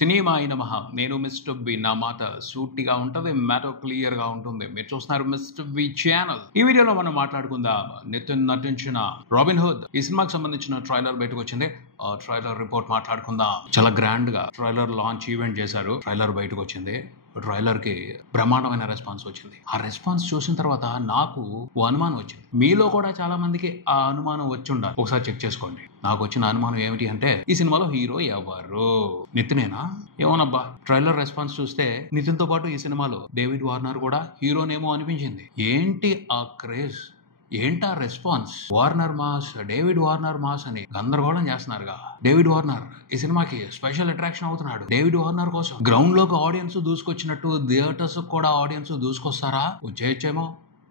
Cinema అయిన మహా నేను మిస్టర్ బి నా మాట సూటిగా ఉంటది, మ్యాటర్ క్లియర్ గా ఉంటుంది. మీరు చూస్తున్నారు మిస్టర్ బి ఛానల్. ఈ వీడియోలో మనం మాట్లాడుకుందాం నితిన్ నటించిన రాబిన్ హుడ్ ఈ సినిమాకి సంబంధించిన ట్రైలర్ బయటకు వచ్చింది. ఆ ట్రైలర్ రిపోర్ట్ మాట్లాడుకుందాం. చాలా గ్రాండ్ గా ట్రైలర్ లాంచ్ ఈవెంట్ చేశారు. ట్రైలర్ బయటకు వచ్చింది. ట్రైలర్ కి బ్రహ్మాండమైన రెస్పాన్స్ వచ్చింది. ఆ రెస్పాన్స్ చూసిన తర్వాత నాకు ఓ అనుమానం వచ్చింది. మీలో కూడా చాలా మందికి ఆ అనుమానం వచ్చి ఉండాలి. ఒకసారి చెక్ చేసుకోండి. నాకు వచ్చిన అనుమానం ఏమిటి అంటే, ఈ సినిమాలో హీరో ఎవరు? నితినేనా? ఏమోనబ్బా, ట్రైలర్ రెస్పాన్స్ చూస్తే నితిన్ తో పాటు ఈ సినిమాలో డేవిడ్ వార్నర్ కూడా హీరోనేమో అనిపించింది. ఏంటి ఆ క్రేజ్, ఏంటా response? Warner mass, David Warner mass అని గందరగోళం చేస్తున్నారుగా. డేవిడ్ వార్నర్ ఈ సినిమాకి స్పెషల్ అట్రాక్షన్ అవుతున్నాడు. డేవిడ్ వార్నర్ కోసం గ్రౌండ్ లోకి ఆడియన్స్ దూసుకొచ్చినట్టు థియేటర్స్ కూడా ఆడియన్స్ దూసుకొస్తారా? వచ్చేయచ్చేమో,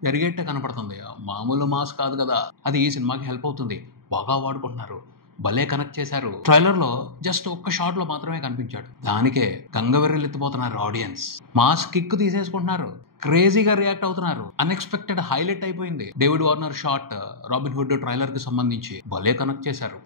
జరిగేట్టే కనపడుతుంది. మామూలు మాస్ కాదు కదా. అది ఈ సినిమాకి హెల్ప్ అవుతుంది. బాగా వాడుకుంటున్నారు, భలే కనెక్ట్ చేశారు. ట్రైలర్ లో జస్ట్ ఒక్క షాట్ లో మాత్రమే కనిపించాడు. దానికే గంగవెర్రెలెత్తిపోతున్నారు ఆడియన్స్. మాస్ కిక్ తీసేసుకుంటున్నారు, క్రేజీగా రియాక్ట్ అవుతున్నారు. అన్ఎక్స్పెక్టెడ్ హైలైట్ అయిపోయింది David Warner shot. Robin Hood trailer కి సంబంధించి భలే కనెక్ట్ చేశారు.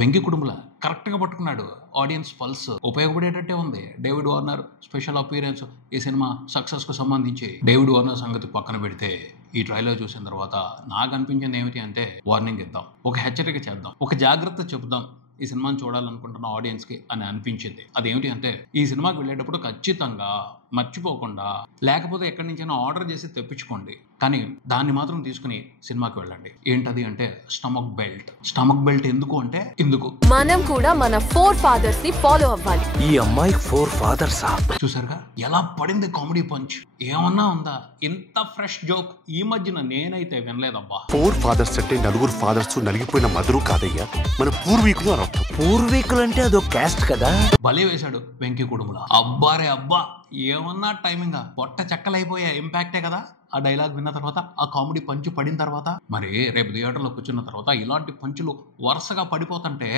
వెంకీ కుటుంబల కరెక్ట్ గా పట్టుకున్నాడు ఆడియన్స్ పల్స్. ఉపయోగపడేటట్టే ఉంది డేవిడ్ వార్నర్ స్పెషల్ అపీరెన్స్ ఈ సినిమా సక్సెస్ కు సంబంధించి. డేవిడ్ వార్నర్ సంగతి పక్కన పెడితే ఈ ట్రైలర్ చూసిన తర్వాత నాకు అనిపించింది ఏమిటి అంటే, వార్నింగ్ ఇద్దాం, ఒక హెచ్చరిక చేద్దాం, ఒక జాగ్రత్త చెబుదాం ఈ సినిమాని చూడాలనుకుంటున్న ఆడియన్స్ కి అని అనిపించింది. అదేమిటి అంటే, ఈ సినిమాకి వెళ్ళేటప్పుడు ఖచ్చితంగా మర్చిపోకుండా, లేకపోతే ఎక్కడి నుంచైనా ఆర్డర్ చేసి తెప్పించుకోండి, కానీ దాన్ని మాత్రం తీసుకుని సినిమాకి వెళ్ళండి. ఏంటది అంటే స్టమక్ బెల్ట్. స్టమక్ బెల్ట్ ఎందుకు అంటే, ఇందుకు మనం కూడా మన 4 ఫాదర్స్ ని ఫాలో అవ్వాలి. ఈ అమ్మాయికి 4 ఫాదర్స్. చూసారుగా ఎలా పడింది కామెడీ పంచ్. ఏమన్నా ఉందా ఇంత ఫ్రెష్ జోక్? ఈ మధ్యన నేనైతే వినలేదబ్బా. 4 ఫాదర్స్ అంటే నలుగురు ఫాదర్స్ నలిగిపోయిన మధురు కాదయ్యా, మన పూర్వీకులు అని అర్థం. పూర్వీకులు అంటే అదో క్యాస్ట్ కదా. భలే వేశాడు వెంకీ కుడుముల. అబ్బారే అబ్బా, ఏమన్నా టైమింగ్. పొట్ట చెక్కలైపోయా ఇంపాక్టే కదా ఆ డైలాగ్ విన్న తర్వాత, ఆ కామెడీ పంచు పడిన తర్వాత. మరి రేపు థియేటర్లో కూర్చున్న తర్వాత ఇలాంటి పంచులు వరుసగా పడిపోతుంటే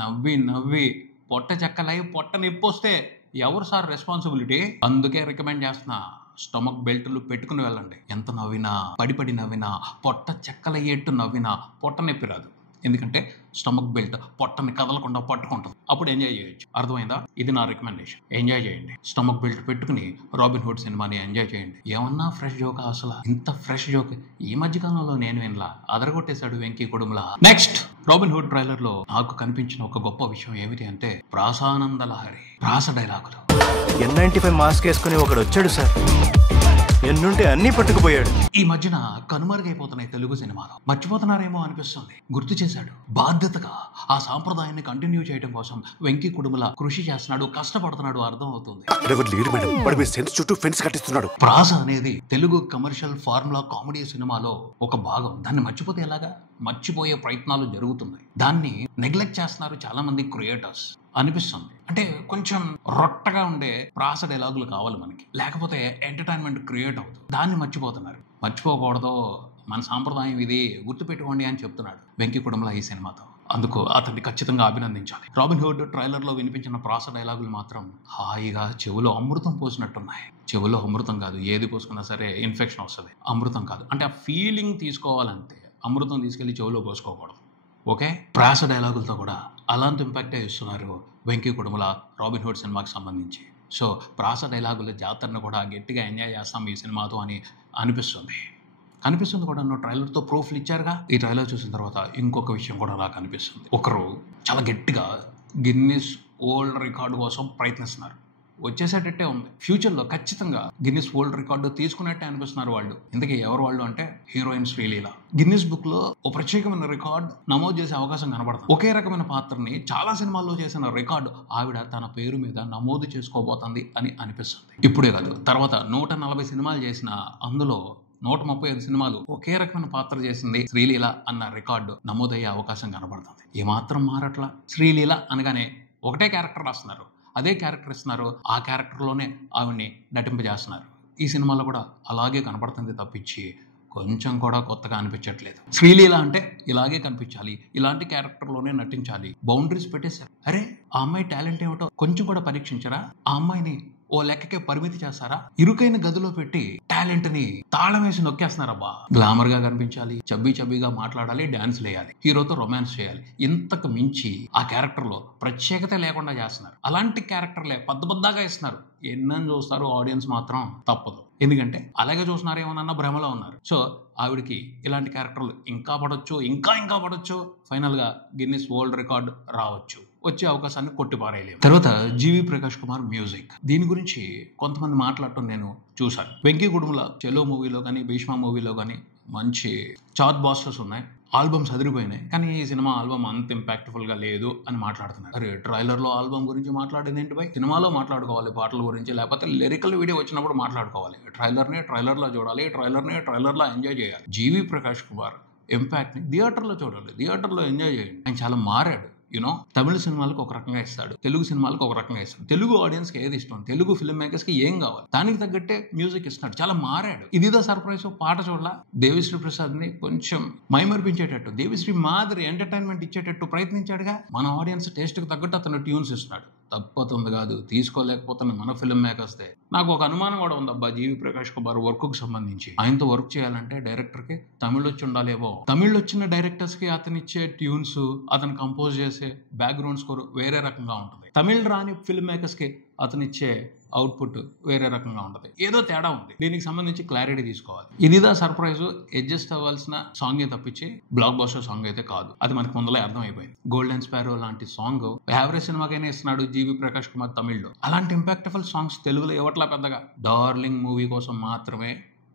నవ్వి పొట్ట చెక్కలై పొట్ట నొప్పి వస్తే ఎవరు సార్ రెస్పాన్సిబిలిటీ? అందుకే రికమెండ్ చేస్తున్నా, స్టమక్ బెల్ట్లు పెట్టుకుని వెళ్ళండి. ఎంత నవ్వినా, పడి నవ్వినా, పొట్ట చెక్కలయ్యేట్టు నవ్వినా పొట్ట నొప్పి రాదు. ఎందుకంటే స్టమక్ బెల్ట్ పొట్టని కదలకుండా పట్టుకుంటుంది. అప్పుడు ఎంజాయ్ చేయొచ్చు. అర్థమైందా? ఇది నా రికమెండేషన్. ఎంజాయ్ చేయండి. స్టమక్ బెల్ట్ పెట్టుకుని రాబిన్ హుడ్ సినిమాని ఎంజాయ్ చేయండి. ఏమన్నా ఫ్రెష్ జోక్? అసలు ఇంత ఫ్రెష్ జోక్ ఈ మధ్య కాలంలో నేను వినలా. అదరగొట్టేశాడు Venky Kudumula. Next, Robin Hood trailer లో నాకు కనిపించిన ఒక గొప్ప విషయం ఏమిటి అంటే, ప్రాసానంద లహరి ప్రాస డైలాగులు. N95 మాస్క్ వేసుకుని ఒకడు వచ్చాడు సార్, ఎన్నుంటే అన్ని పట్టుకుపోయాడు. ఈ మధ్యన కనుమరుగైపోతున్నాయి తెలుగు సినిమాలో. మర్చిపోతున్నారేమో అనిపిస్తుంది. గుర్తు చేశాడు. బాధ్యతగా ఆ సాంప్రదాయాన్ని కంటిన్యూ చేయడం కోసం వెంకీ కుడుముల కృషి చేస్తున్నాడు, కష్టపడుతున్నాడు. అర్థం అవుతుంది. ప్రాస అనేది తెలుగు కమర్షియల్ ఫార్ములా కామెడీ సినిమాలో ఒక భాగం. దాన్ని మర్చిపోతే ఎలాగా? మర్చిపోయే ప్రయత్నాలు జరుగుతున్నాయి. దాన్ని నెగ్లెక్ట్ చేస్తున్నారు చాలా మంది క్రియేటర్స్ అనిపిస్తుంది. అంటే కొంచెం రొట్టగా ఉండే ప్రాస డైలాగులు కావాలి మనకి, లేకపోతే ఎంటర్టైన్మెంట్ క్రియేట్ అవుతుంది. దాన్ని మర్చిపోతున్నారు. మర్చిపోకూడదు, మన సాంప్రదాయం ఇది, గుర్తుపెట్టుకోండి అని చెప్తున్నాడు వెంకీ కుడుముల ఈ సినిమాతో. అందుకు అతన్ని ఖచ్చితంగా అభినందించాలి. రాబిన్ హుడ్ ట్రైలర్ లో వినిపించిన ప్రాస డైలాగులు మాత్రం హాయిగా చెవులో అమృతం పోసినట్టున్నాయి. చెవులో అమృతం కాదు, ఏది పోసుకున్నా సరే ఇన్ఫెక్షన్ వస్తుంది. అమృతం కాదు అంటే ఆ ఫీలింగ్ తీసుకోవాలంతే. అమృతం తీసుకెళ్లి చెవులో పోసుకోకూడదు. ఓకే, ప్రాస డైలాగులతో కూడా అలాంటి ఇంపాక్టే ఇస్తున్నారు వెంకీ కుడుముల రాబిన్ హుడ్ సినిమాకి సంబంధించి. సో ప్రాస డైలాగుల జాతరను కూడా గట్టిగా ఎంజాయ్ చేస్తాం ఈ సినిమాతో అని అనిపిస్తుంది కూడా. ట్రైలర్తో ప్రూఫ్లు ఇచ్చారుగా. ఈ ట్రైలర్ చూసిన తర్వాత ఇంకొక విషయం కూడా నాకు అనిపిస్తుంది. ఒకరు చాలా గట్టిగా గిన్నిస్ వరల్డ్ రికార్డు కోసం ప్రయత్నిస్తున్నారు. వచ్చేసేటట్టే ఉంది. ఫ్యూచర్లో ఖచ్చితంగా గిన్నిస్ వరల్డ్ రికార్డు తీసుకున్నట్టే అనిపిస్తున్నారు వాళ్ళు. ఇందుకే ఎవరు వాళ్ళు అంటే హీరోయిన్ శ్రీలీల. గిన్నిస్ బుక్ లో ఒక ప్రత్యేకమైన రికార్డ్ నమోదు చేసే అవకాశం కనబడుతుంది. ఒకే రకమైన పాత్రని చాలా సినిమాల్లో చేసిన రికార్డు ఆవిడ తన పేరు మీద నమోదు చేసుకోబోతుంది అని అనిపిస్తుంది. ఇప్పుడే కాదు, తర్వాత 140 సినిమాలు చేసిన అందులో 135 సినిమాలు ఒకే రకమైన పాత్ర చేసింది శ్రీలీల అన్న రికార్డు నమోదయ్యే అవకాశం కనబడుతుంది. ఏమాత్రం మారట్లా. శ్రీలీల అనగానే ఒకటే క్యారెక్టర్ రాస్తున్నారు, అదే క్యారెక్టర్ ఇస్తున్నారు, ఆ క్యారెక్టర్లోనే ఆవిడ్ని నటింపజేస్తున్నారు. ఈ సినిమాలో కూడా అలాగే కనపడుతుంది తప్పించి కొంచెం కూడా కొత్తగా అనిపించట్లేదు. శ్రీలీల అంటే ఇలాగే కనిపించాలి, ఇలాంటి క్యారెక్టర్లోనే నటించాలి. బౌండరీస్ పెట్టేశారు. అరే, ఆ అమ్మాయి టాలెంట్ ఏమిటో కొంచెం కూడా పరీక్షించరా? ఆ అమ్మాయిని ఓ లెక్కకే పరిమితి చేస్తారా? ఇరుకైన గదిలో పెట్టి టాలెంట్ ని తాళం వేసి నొక్కేస్తున్నారబ్బా. గ్లామర్ గా కనిపించాలి, చబ్బీగా మాట్లాడాలి, డాన్స్ వేయాలి, హీరోతో రొమాన్స్ చేయాలి. ఇంతకు మించి ఆ క్యారెక్టర్ లో ప్రత్యేకత లేకుండా చేస్తున్నారు. అలాంటి క్యారెక్టర్లే పెద్దగా ఇస్తున్నారు. ఎన్నని చూస్తారు, ఆడియన్స్ మాత్రం తప్పదు. ఎందుకంటే అలాగే చూస్తున్నారేమోనన్న భ్రమలో ఉన్నారు. సో ఆవిడకి ఇలాంటి క్యారెక్టర్లు ఇంకా పడొచ్చు, ఇంకా పడొచ్చు. ఫైనల్ గా గిన్నిస్ వరల్డ్ రికార్డ్ రావచ్చు. వచ్చే అవకాశాన్ని కొట్టిపారేయలేము. తర్వాత జీవి ప్రకాష్ కుమార్ మ్యూజిక్. దీని గురించి కొంతమంది మాట్లాడటం నేను చూశాను. వెంకీ కుటుంబల చెలో మూవీలో కానీ, భీష్మ మూవీలో కానీ మంచి చార్ట్ బాస్టర్స్ ఉన్నాయి, ఆల్బమ్స్ అదిరిపోయినాయి. కానీ ఈ సినిమా ఆల్బమ్ అంత ఇంపాక్ట్ఫుల్ గా లేదు అని మాట్లాడుతున్నారు. అరే ట్రైలర్ లో ఆల్బమ్ గురించి మాట్లాడేది ఏంటి బై? సినిమాలో మాట్లాడుకోవాలి పాటల గురించి, లేకపోతే లిరికల్ వీడియో వచ్చినప్పుడు మాట్లాడుకోవాలి. ట్రైలర్ లో చూడాలి, ట్రైలర్ లో ఎంజాయ్ చేయాలి. జీవి ప్రకాష్ కుమార్ ఇంపాక్ట్ ని థియేటర్ లో చూడాలి, థియేటర్ లో ఎంజాయ్ చేయండి. ఆయన చాలా మారాడు. తమిళ సినిమాలకు ఒక రకంగా ఇస్తాడు, తెలుగు సినిమాలకు ఒక రకంగా ఇస్తాడు. తెలుగు ఆడియన్స్ కి ఏది ఇష్టం, తెలుగు ఫిల్మ్ మేకర్స్ కి ఏం కావాలి, దానికి తగ్గట్టే మ్యూజిక్ ఇస్తున్నాడు. చాలా మారాడు. ఇదిదా సర్ప్రైజ్. పాట చూడాల, దేవిశ్రీ ప్రసాద్ ని కొంచెం మైమర్పించేటట్టు, దేవిశ్రీ మాదిరి ఎంటర్టైన్మెంట్ ఇచ్చేటట్టు ప్రయత్నించాడుగా. మన ఆడియన్స్ టేస్ట్ కి తగ్గట్టు అతను ట్యూన్స్ ఇస్తున్నాడు. తప్పతుంది కాదు, తీసుకోలేకపోతున్న మన ఫిల్మ్ మేకర్స్ దే. నాకు ఒక అనుమానం కూడా ఉంది అబ్బా, జీవి ప్రకాష్ కుమార్ వర్క్ కు సంబంధించి. ఆయనతో వర్క్ చేయాలంటే డైరెక్టర్ కి తమిళ్ వచ్చి ఉండాలేమో. తమిళ్ వచ్చిన డైరెక్టర్స్ కి అతను ఇచ్చే ట్యూన్స్, అతను కంపోజ్ చేసే బ్యాక్గ్రౌండ్ స్కోర్ వేరే రకంగా ఉంటుంది. తమిళ్ రాని ఫిల్మ్ మేకర్స్ కి అతను ఇచ్చే అవుట్పుట్ వేరే రకంగా ఉంటుంది. ఏదో తేడా ఉంది. దీనికి సంబంధించి క్లారిటీ తీసుకోవాలి. ఇదిదా సర్ప్రైజ్. అడ్జస్ట్ అవ్వాల్సిన సాంగ్ తప్పించి బ్లాక్ బస్టర్ సాంగ్ అయితే కాదు. అది మనకు ముందలే అర్థమైపోయింది. గోల్డెన్ స్పారో లాంటి సాంగ్ యావరేజ్ సినిమాకైనా ఇస్తున్నాడు జీవి ప్రకాష్ కుమార్ తమిళ్లో. అలాంటి ఇంపాక్ట్ఫుల్ సాంగ్స్ తెలుగులో ఇవ్వట్లా పెద్దగా. డార్లింగ్ మూవీ కోసం మాత్రమే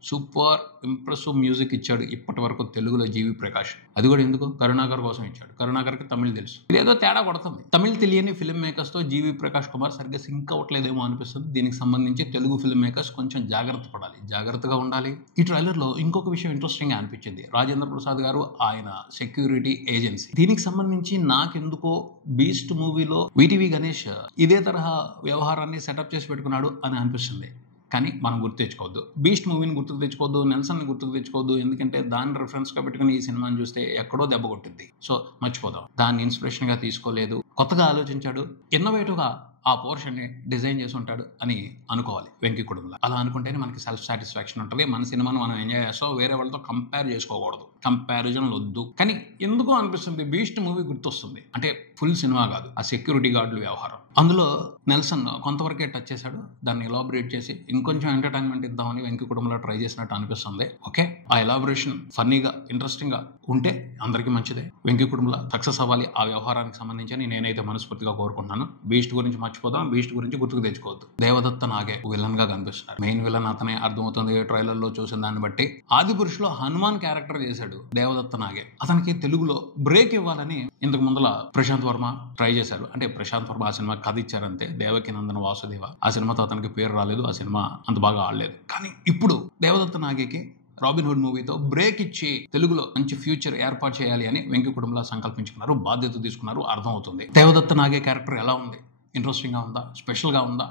సూపర్ ఇంప్రెసివ్ మ్యూజిక్ ఇచ్చాడు ఇప్పటి వరకు తెలుగులో జీవి ప్రకాష్. అది కూడా ఎందుకు? కరుణాకర్ కోసం ఇచ్చాడు. కరుణాకర్కి తమిళ్ తెలుసు. ఇదేదో తేడా కొడుతుంది. తమిళ్ తెలియని ఫిల్మ్ మేకర్స్ తో జీవి ప్రకాష్ కుమార్ సరిగ్గా సింక్ అవ్వట్లేదేమో అనిపిస్తుంది. దీనికి సంబంధించి తెలుగు ఫిల్మ్ మేకర్స్ కొంచెం జాగ్రత్త పడాలి, జాగ్రత్తగా ఉండాలి. ఈ ట్రైలర్ లో ఇంకొక విషయం ఇంట్రెస్టింగ్ గా అనిపించింది. రాజేంద్ర ప్రసాద్ గారు ఆయన సెక్యూరిటీ ఏజెన్సీ. దీనికి సంబంధించి నాకెందుకో బీస్ట్ మూవీలో వీటీవీ గణేష్ ఇదే తరహా వ్యవహారాన్ని సెటప్ చేసి పెట్టుకున్నాడు అని అనిపిస్తుంది. కానీ మనం గుర్తు తెచ్చుకోవద్దు, బీస్ట్ మూవీని గుర్తుకు తెచ్చుకోవద్దు, నెల్సన్ని గుర్తుకు తెచ్చుకోవద్దు. ఎందుకంటే దాన్ని రిఫరెన్స్ గా పెట్టుకుని ఈ సినిమాని చూస్తే ఎక్కడో దెబ్బ కొట్టింది. సో మర్చిపోదాం. దాన్ని ఇన్స్పిరేషన్ గా తీసుకోలేదు, కొత్తగా ఆలోచించాడు, ఇన్నోవేటివ్ గా ఆ పోర్షన్ ని డిజైన్ చేసి ఉంటాడు అని అనుకోవాలి వెంకీ కుటుంబంలో. అలా అనుకుంటేనే మనకి సెల్ఫ్ సాటిస్ఫాక్షన్ ఉంటుంది. మన సినిమాను మనం ఎంజాయ్ చేస్తాం. వేరే వాళ్ళతో కంపేర్ చేసుకోకూడదు, కంపారిజన్ వద్దు. కానీ ఎందుకో అనిపిస్తుంది బీస్ట్ మూవీ గుర్తొస్తుంది. అంటే ఫుల్ సినిమా కాదు, ఆ సెక్యూరిటీ గార్డుల వ్యవహారం. అందులో నెల్సన్ కొంతవరకే టచ్ చేశాడు. దాన్ని ఎలాబరేట్ చేసి ఇంకొంచెం ఎంటర్టైన్మెంట్ ఇద్దామని వెంకీ కుటుంబంలో ట్రై చేసినట్టు అనిపిస్తుంది. ఓకే, ఆ ఎలాబరేషన్ ఫన్నీగా ఇంట్రెస్టింగ్ గా ఉంటే అందరికీ మంచిదే. వెంకీ కుటుంబంలో సక్సెస్ అవ్వాలి ఆ వ్యవహారానికి సంబంధించి నేనైతే మనస్ఫూర్తిగా కోరుకుంటున్నాను. బీస్ట్ గురించి మర్చిపోదాం, బీస్ట్ గురించి గుర్తుకు తెచ్చుకోవద్దు. దేవదత్త నాగే విలన్ గా కనిపిస్తున్నారు. మెయిన్ విలన్ అతనే అర్థమవుతుంది ట్రైలర్ లో చూసిన దాన్ని బట్టి. ఆది పురుషులో హనుమాన్ క్యారెక్టర్ చేశాడు దేవదత్త నాగే. అతనికి తెలుగులో బ్రేక్ ఇవ్వాలని ఇంతకు ముందల ప్రశాంత్ వర్మ ట్రై చేశారు. అంటే ప్రశాంత్ వర్మ ఆ సినిమా కథ ఇచ్చారంతే, దేవకి నందన వాసుదేవ. ఆ సినిమాతో అతనికి పేరు రాలేదు, ఆ సినిమా అంత బాగా ఆడలేదు. కానీ ఇప్పుడు దేవదత్త నాగేకి రాబిన్ హుడ్ మూవీతో బ్రేక్ ఇచ్చి తెలుగులో మంచి ఫ్యూచర్ ఏర్పాటు చేయాలి అని వెంకీ కుటుంబంలో సంకల్పించుకున్నారు, బాధ్యత తీసుకున్నారు. అర్థం అవుతుంది. దేవదత్త నాగే క్యారెక్టర్ ఎలా ఉంది? ఇంట్రెస్టింగ్ గా ఉందా? స్పెషల్ గా ఉందా?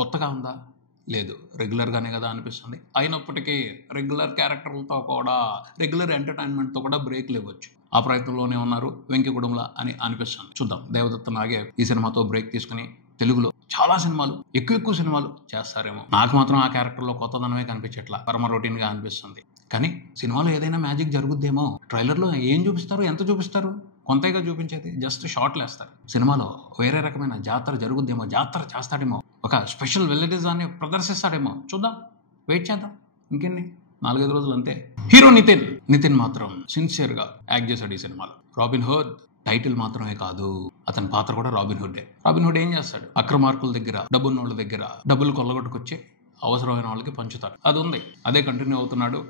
కొత్తగా ఉందా? లేదు, రెగ్యులర్ గానే కదా అనిపిస్తుంది. అయినప్పటికీ రెగ్యులర్ క్యారెక్టర్లతో కూడా, రెగ్యులర్ ఎంటర్టైన్మెంట్ తో కూడా బ్రేక్లు ఇవ్వచ్చు. ఆ ప్రయత్నంలోనే ఉన్నారు వెంకీ కుటుంబంలో అని అనిపిస్తుంది. చూద్దాం. దేవదత్త నాగే ఈ సినిమాతో బ్రేక్ తీసుకుని తెలుగులో చాలా సినిమాలు, ఎక్కువ సినిమాలు చేస్తారేమో. నాకు మాత్రం ఆ క్యారెక్టర్ లో కొత్తదనమే కనిపించట్లా, పరమ రొటీన్ గా అనిపిస్తుంది. కానీ సినిమాలో ఏదైనా మ్యాజిక్ జరుగుద్దేమో. ట్రైలర్ లో ఏం చూపిస్తారు, ఎంత చూపిస్తారు? కొంతగా చూపించేది జస్ట్ షార్ట్లు వేస్తారు. సినిమాలో వేరే రకమైన జాతర జరుగుద్దేమో, జాతర చేస్తాడేమో, ఒక స్పెషల్ విలేజాన్ని ప్రదర్శిస్తాడేమో. చూద్దాం, వెయిట్ చేద్దాం. ఇంకెన్ని 4-5 రోజులు అంతే. హీరో నితిన్ మాత్రం సిన్సియర్ గా యాక్ట్ చేశాడు ఈ సినిమాలో. రాబిన్ హుడ్ టైటిల్ మాత్రమే కాదు, అతని పాత్ర కూడా రాబిన్ హుడ్డే. రాబిన్ హుడ్ ఏం చేస్తాడు? అక్రమార్కుల దగ్గర, డబ్బున్నోళ్ళ దగ్గర డబ్బులు కొల్లగొట్టుకొచ్చి అవసరమైన వాళ్ళకి పంచుతాడు. అది ఉంది, అదే కంటిన్యూ అవుతున్నాడు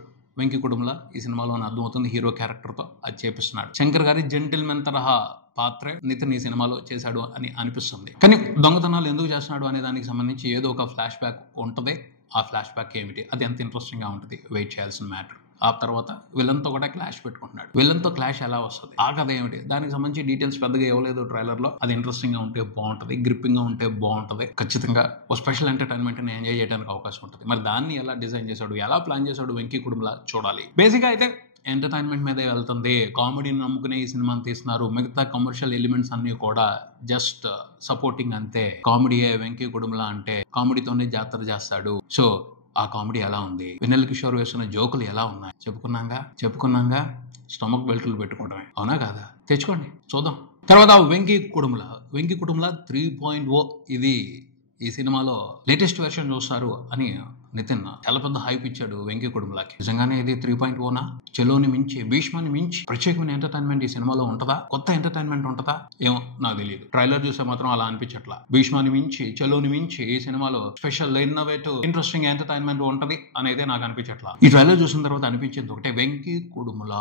వెంకీ కుటుంబంలో. ఈ సినిమాలో అర్థమవుతుంది హీరో క్యారెక్టర్ తో అది చేపిస్తున్నాడు. శంకర్ గారి జెంటిల్మెన్ తరహా పాత్రే నితిన్ ఈ సినిమాలో చేశాడు అని అనిపిస్తుంది. కానీ దొంగతనాలు ఎందుకు చేస్తున్నాడు అనే దానికి సంబంధించి ఏదో ఒక ఫ్లాష్ బ్యాక్ ఉంటుంది. ఆ ఫ్లాష్ బ్యాక్ ఏమిటి, అది ఎంత ఇంట్రెస్టింగ్ గా ఉంటుంది, వెయిట్ చేయాల్సిన మ్యాటర్. ఆ తర్వాత విలన్ తో కూడా క్లాష్ పెట్టుకుంటున్నాడు. విలన్ తో క్లాష్ ఎలా వస్తుంది, ఆ కథ ఏమిటి, దానికి సంబంధించి డీటెయిల్స్ పెద్దగా ఇవ్వలేదు ట్రైలర్ లో. అది ఇంట్రెస్టింగ్ గా ఉంటే బాగుంటది, గ్రిప్పింగ్ గా ఉంటే బాగుంటది. ఖచ్చితంగా ఒక స్పెషల్ ఎంటర్టైన్మెంట్ ని ఎంజాయ్ చేయడానికి అవకాశం ఉంటుంది. మరి దాన్ని ఎలా డిజైన్ చేశాడు, ఎలా ప్లాన్ చేశాడు వెంకీ కుటుంబంలో చూడాలి. బేసిక్ గా అయితే ఎంటర్టైన్మెంట్ మీదే వెళ్తుంది. కామెడీని నమ్ముకునే ఈ సినిమాని తీస్తున్నారు. మిగతా కమర్షియల్ ఎలిమెంట్స్ అన్ని కూడా జస్ట్ సపోర్టింగ్ అంతే. కామెడీయే వెంకీ కుటుంబల అంటే కామెడీతోనే జాతర చేస్తాడు. సో ఆ కామెడీ ఎలా ఉంది, వెన్నెల కిషోర్ వేసిన జోకులు ఎలా ఉన్నాయి చెప్పుకున్నాగా స్టమక్ బెల్ట్లు పెట్టుకోవడమే, అవునా కాదా? తెచ్చుకోండి చూద్దాం. తర్వాత వెంకీ కుటుంబల 3.0 ఇది ఈ సినిమాలో లేటెస్ట్ వెర్షన్ చూస్తారు అని నితిన్ చాలా పెద్ద హైప్ ఇచ్చాడు వెంకీ కుటుంబలకి. నిజంగానే ఇది 3.0నా? చెలోని మించి, భీష్మాని మించి ప్రత్యేకమైన ఎంటర్టైన్మెంట్ ఈ సినిమాలో ఉంటుందా? కొత్త ఎంటర్టైన్మెంట్ ఉంటుందా? ఏమో నాకు తెలియదు. ట్రైలర్ చూస్తే మాత్రం అలా అనిపించట్లా. భీష్మాని మించి, చెలోని మించి ఈ సినిమాలో స్పెషల్ ఇన్నోవేటివ్ ఇంట్రెస్టింగ్ ఎంటర్టైన్మెంట్ ఉంటది అనేది నాకు అనిపించట్లా. ఈ ట్రైలర్ చూసిన తర్వాత అనిపించింది ఒకటే, వెంకీ కుటుంబల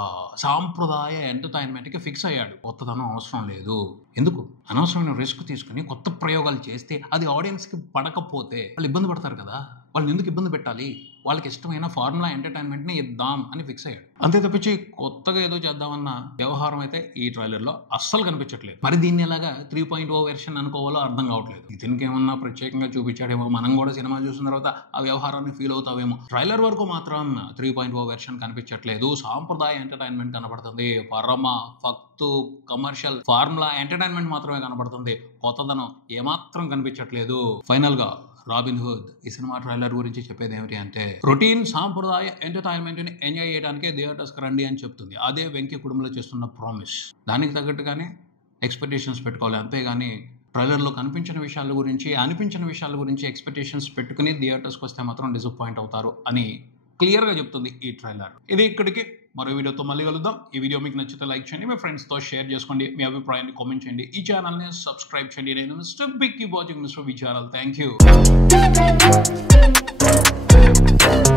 సాంప్రదాయ ఎంటర్టైన్మెంట్ కి ఫిక్స్ అయ్యాడు. కొత్తదనం అవసరం లేదు. ఎందుకు అనవసరమైన రిస్క్ తీసుకుని కొత్త ప్రయోగాలు చేస్తే అది ఆడియన్స్ కి పడకపోతే వాళ్ళు ఇబ్బంది పడతారు కదా. వాళ్ళని ఎందుకు ఇబ్బంది పెట్టాలి? వాళ్ళకి ఇష్టమైన ఫార్ములా ఎంటర్టైన్మెంట్ ని ఇద్దాం అని ఫిక్స్ అయ్యాడు. అంతే తప్పించి కొత్తగా ఏదో చేద్దామన్న వ్యవహారం అయితే ఈ ట్రైలర్ లో అస్సలు కనిపించట్లేదు. మరి దీన్ని ఎలాగా 3.0 వెర్షన్ అనుకోవాలో అర్థం కావట్లేదు. దీనికి ఏమన్నా ప్రత్యేకంగా చూపించాడేమో, మనం కూడా సినిమా చూసిన తర్వాత ఆ వ్యవహారాన్ని ఫీల్ అవుతావేమో. ట్రైలర్ వరకు మాత్రం 3.0 వెర్షన్ కనిపించట్లేదు. సాంప్రదాయ ఎంటర్టైన్మెంట్ కనబడుతుంది. పరమ ఫక్తు కమర్షియల్ ఫార్ములా ఎంటర్టైన్మెంట్ మాత్రమే కనబడుతుంది. కొత్తదనం ఏమాత్రం కనిపించట్లేదు. ఫైనల్ గా రాబిన్ హుడ్ ఈ సినిమా ట్రైలర్ గురించి చెప్పేది ఏమిటి అంటే, రొటీన్ సాంప్రదాయ ఎంటర్టైన్మెంట్ ని ఎంజాయ్ చేయడానికే థియేటర్స్ కి రండి అని చెప్తుంది. అదే వెంకీ కుటుంబంలో చేస్తున్న ప్రామిస్. దానికి తగ్గట్టుగానే ఎక్స్పెక్టేషన్స్ పెట్టుకోవాలి. అంతేగాని ట్రైలర్లో కనిపించిన విషయాల గురించి, అనిపించిన విషయాల గురించి ఎక్స్పెక్టేషన్స్ పెట్టుకుని థియేటర్స్కి వస్తే మాత్రం డిసప్పాయింట్ అవుతారు అని క్లియర్గా చెప్తుంది ఈ ట్రైలర్. ఇది ఇక్కడికి. మరో వీడియోతో మళ్ళీ కలుద్దాం. ఈ వీడియో మీకు నచ్చితే లైక్ చేయండి, మీ ఫ్రెండ్స్తో షేర్ చేసుకోండి, మీ అభిప్రాయాన్ని కామెంట్ చేయండి, ఈ ఛానల్ని సబ్స్క్రైబ్ చేయండి. నేను mister big, keep watching mister B channel. Thank you.